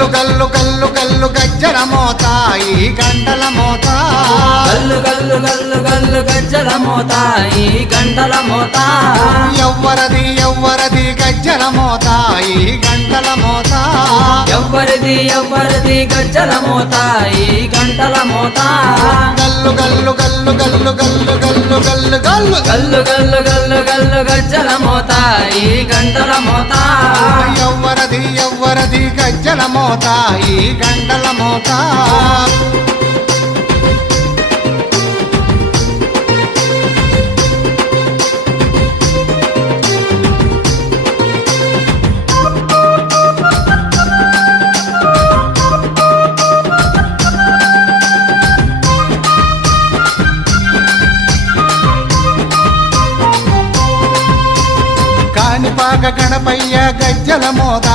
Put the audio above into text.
గల్లు గల్లు గల్లు గల్లు గజ్జల మోత ఈ గంటల మోత గల్లు గల్లు గల్లు గల్లు గజ్జల మోత ఈ గంటల మోత ఎవ్వరది ఎవ్వరది గజ్జల మోత ఈ గంటల మోత ఎవ్వరిది ఎవ్వరిది గజ్జల మోత ఈ గంటల మోత గల్లు గల్లు గల్లు గల్లు గల్లు గల్లు గల్లు గల్లు గల్లు గల్లు గల్లు గల్లు గజ్జల మోత ఈ గంటల మోత ఎవ్వరది ఎవ్వరది గజ్జల మోత ఈ గంటల మోత కాణిపాక గణపయ్య గజ్జల మోత